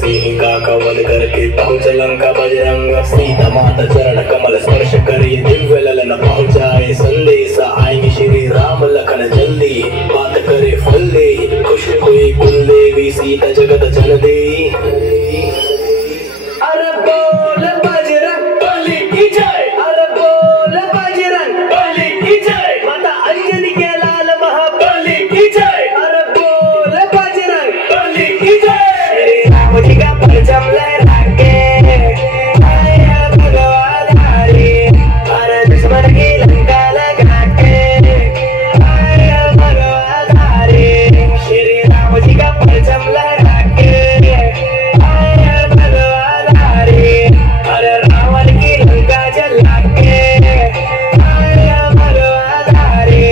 सिंह का कवल करके पहुंचे लंका बजरंग। सीता माता चरण कमल स्पर्श करे दिव्य ललन पहुंचाए संदेश आएंगे श्री राम लखन जल्दी। बात करे फल दे खुश हुई कुल देवी सीता जगत जन दे। अरे बोल बजरंग बली की जय, अरे बोल बजरंग बली की जय, माता अंजनी के लाल महाबली की जय, अरे बोल बजरंग बली की जय। श्री राम जी का परचम लहरा के आया भगवान हरि, अरे दुश्मन की लंका लगा के आया भगवान हरि। श्री राम जी का परचम लहरा के आया भगवान हरि, अरे रावण की लंका जला के आया भगवान हरि।